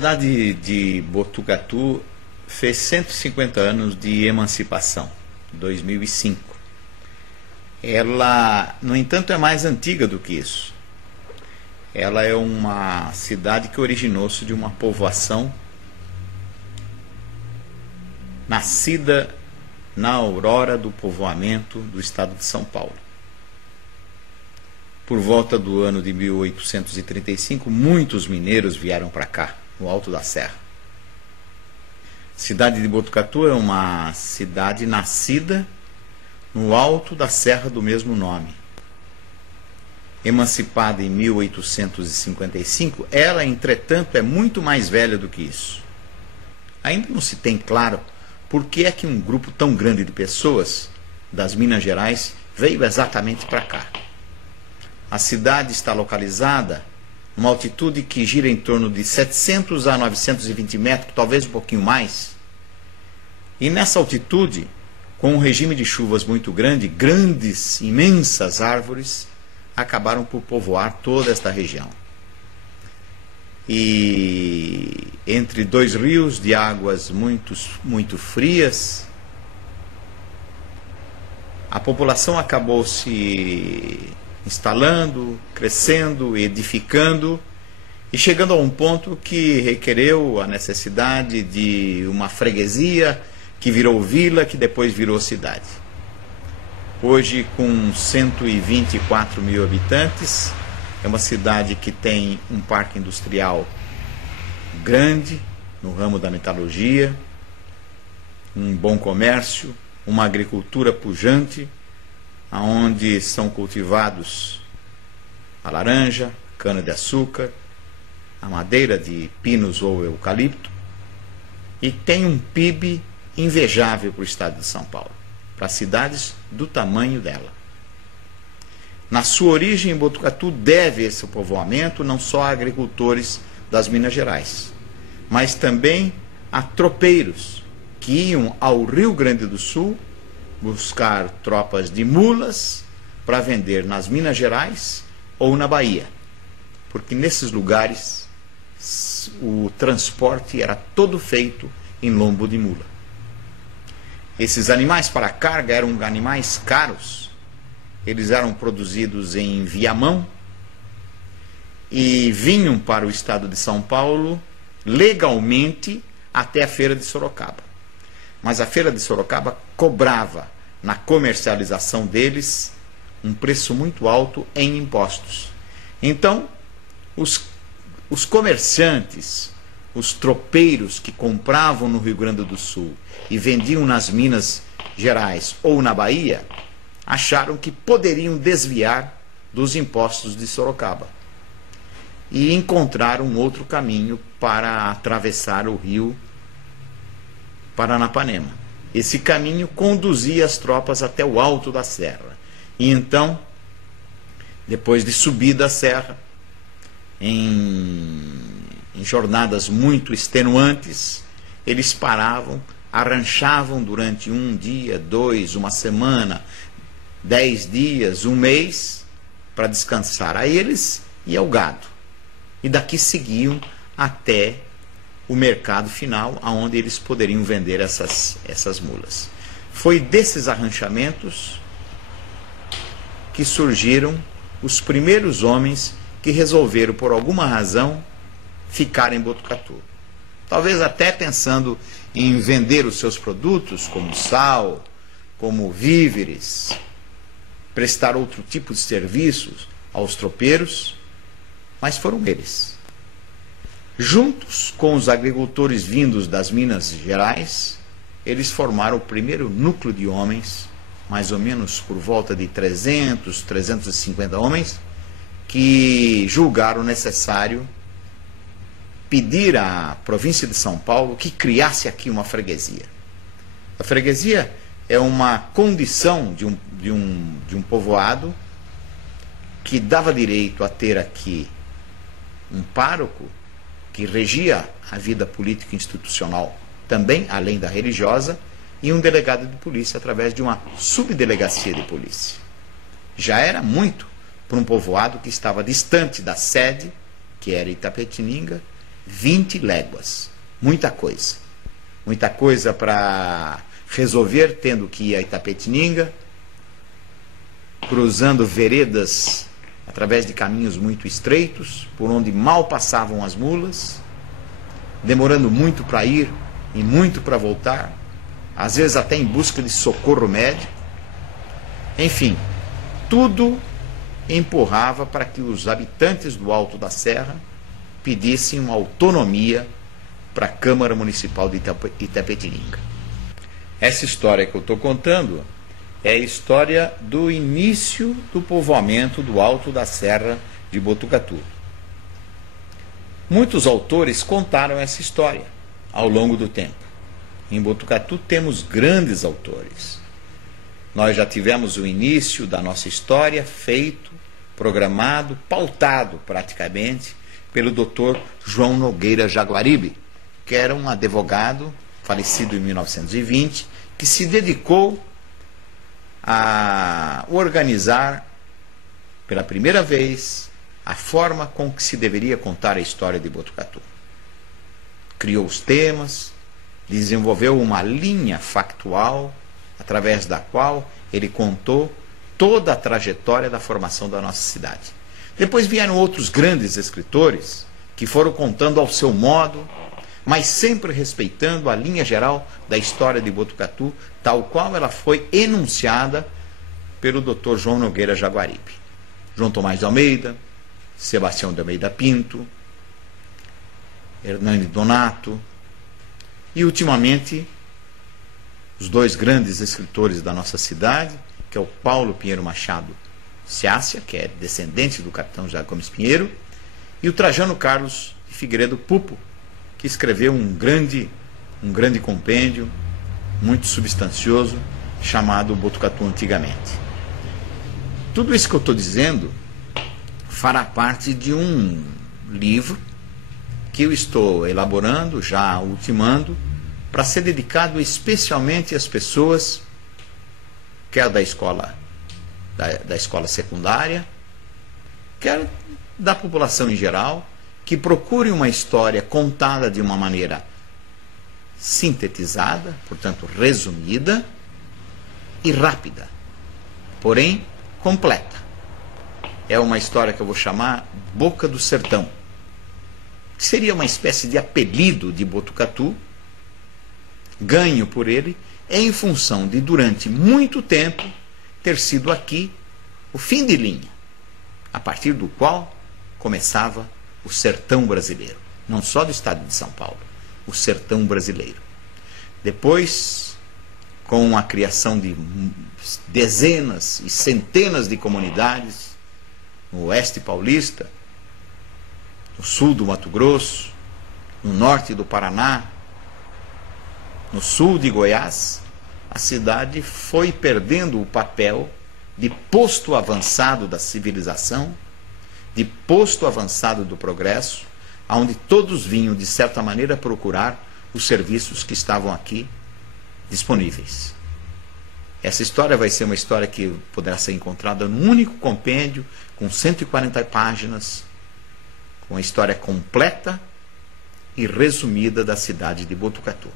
cidade de Botucatu fez 150 anos de emancipação, 2005. Ela, no entanto, é mais antiga do que isso. Ela é uma cidade que originou-se de uma povoação nascida na aurora do povoamento do estado de São Paulo. Por volta do ano de 1835, muitos mineiros vieram para cá, no alto da serra. A cidade de Botucatu é uma cidade nascida no alto da serra do mesmo nome. Emancipada em 1855, ela, entretanto, é muito mais velha do que isso. Ainda não se tem claro por que é que um grupo tão grande de pessoas das Minas Gerais veio exatamente para cá. A cidade está localizada numa altitude que gira em torno de 700 a 920 metros, talvez um pouquinho mais. E nessa altitude, com um regime de chuvas muito grande, grandes, imensas árvores acabaram por povoar toda esta região. E entre dois rios de águas muito frias, a população acabou se instalando, crescendo, edificando e chegando a um ponto que requereu a necessidade de uma freguesia que virou vila, que depois virou cidade. Hoje, com 124 mil habitantes, é uma cidade que tem um parque industrial grande no ramo da metalurgia, um bom comércio, uma agricultura pujante, onde são cultivados a laranja, cana-de-açúcar, a madeira de pinos ou eucalipto, e tem um PIB invejável para o estado de São Paulo, para cidades do tamanho dela. Na sua origem, Botucatu deve esse povoamento não só a agricultores das Minas Gerais, mas também a tropeiros que iam ao Rio Grande do Sul buscar tropas de mulas para vender nas Minas Gerais ou na Bahia, porque nesses lugares o transporte era todo feito em lombo de mula. Esses animais para carga eram animais caros, eles eram produzidos em Viamão e vinham para o estado de São Paulo legalmente até a feira de Sorocaba. Mas a feira de Sorocaba cobrava, na comercialização deles, um preço muito alto em impostos. Então, os comerciantes, os tropeiros que compravam no Rio Grande do Sul e vendiam nas Minas Gerais ou na Bahia, acharam que poderiam desviar dos impostos de Sorocaba. E encontraram outro caminho para atravessar o rio Paranapanema. Esse caminho conduzia as tropas até o alto da serra. E então, depois de subir da serra, em jornadas muito extenuantes, eles paravam, arranchavam durante um dia, dois, uma semana, 10 dias, um mês, para descansar. Aí eles iam ao gado. E daqui seguiam até o mercado final, aonde eles poderiam vender essas mulas. Foi desses arranchamentos que surgiram os primeiros homens que resolveram, por alguma razão, ficar em Botucatu. Talvez até pensando em vender os seus produtos, como sal, como víveres, prestar outro tipo de serviços aos tropeiros, mas foram eles. Juntos com os agricultores vindos das Minas Gerais, eles formaram o primeiro núcleo de homens, mais ou menos por volta de 300, 350 homens, que julgaram necessário pedir à província de São Paulo que criasse aqui uma freguesia. A freguesia é uma condição de um povoado que dava direito a ter aqui um pároco que regia a vida política e institucional também, além da religiosa, e um delegado de polícia através de uma subdelegacia de polícia. Já era muito para um povoado que estava distante da sede, que era Itapetininga, 20 léguas. Muita coisa. Muita coisa para resolver, tendo que ir a Itapetininga, cruzando veredas através de caminhos muito estreitos, por onde mal passavam as mulas, demorando muito para ir e muito para voltar, às vezes até em busca de socorro médico. Enfim, tudo empurrava para que os habitantes do Alto da Serra pedissem uma autonomia para a Câmara Municipal de Itapetininga. Essa história que eu estou contando é a história do início do povoamento do Alto da Serra de Botucatu. Muitos autores contaram essa história ao longo do tempo. Em Botucatu temos grandes autores. Nós já tivemos o início da nossa história feito, programado, pautado praticamente pelo Dr. João Nogueira Jaguaribe, que era um advogado falecido em 1920, que se dedicou a organizar pela primeira vez a forma com que se deveria contar a história de Botucatu. Criou os temas, desenvolveu uma linha factual através da qual ele contou toda a trajetória da formação da nossa cidade. Depois vieram outros grandes escritores que foram contando ao seu modo, mas sempre respeitando a linha geral da história de Botucatu, tal qual ela foi enunciada pelo Dr. João Nogueira Jaguaribe. João Tomás de Almeida, Sebastião de Almeida Pinto, Hernani Donato e, ultimamente, os dois grandes escritores da nossa cidade, que é o Paulo Pinheiro Machado Ciácia, que é descendente do capitão José Gomes Pinheiro, e o Trajano Carlos de Figueiredo Pupo, que escreveu um grande compêndio, muito substancioso, chamado Botucatu Antigamente. Tudo isso que eu estou dizendo fará parte de um livro que eu estou elaborando, já ultimando, para ser dedicado especialmente às pessoas, quer da escola secundária, quer da população em geral, que procurem uma história contada de uma maneira sintetizada, portanto resumida e rápida, porém completa. É uma história que eu vou chamar Boca do Sertão, que seria uma espécie de apelido de Botucatu, ganho por ele em função de, durante muito tempo, ter sido aqui o fim de linha, a partir do qual começava o sertão brasileiro, não só do estado de São Paulo, o sertão brasileiro. Depois, com a criação de dezenas e centenas de comunidades no oeste paulista, no sul do Mato Grosso, no norte do Paraná, no sul de Goiás, a cidade foi perdendo o papel de posto avançado da civilização, de posto avançado do progresso, onde todos vinham, de certa maneira, procurar os serviços que estavam aqui disponíveis. Essa história vai ser uma história que poderá ser encontrada num único compêndio, com 140 páginas, com a história completa e resumida da cidade de Botucatu.